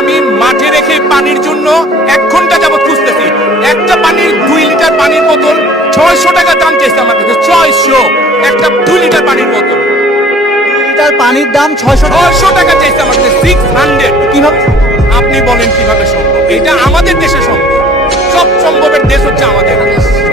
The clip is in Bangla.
আমি মাঠে রেখে পানির জন্য 1 ঘন্টা যাবত খুঁজতেছি। একটা পানির 2 লিটার পানির বোতল 600 টাকা দাম চাইছে আমার কাছে। 600 একটা 2 লিটার পানির বোতল, 2 লিটার পানির দাম 600 টাকা চাইছে আমার কাছে। 600 কিভাবে? আপনি বলেন কিভাবে সম্ভব? এটা আমাদের দেশে সম্ভব। সব সম্ভবের দেশ হচ্ছে আমাদের দেশ।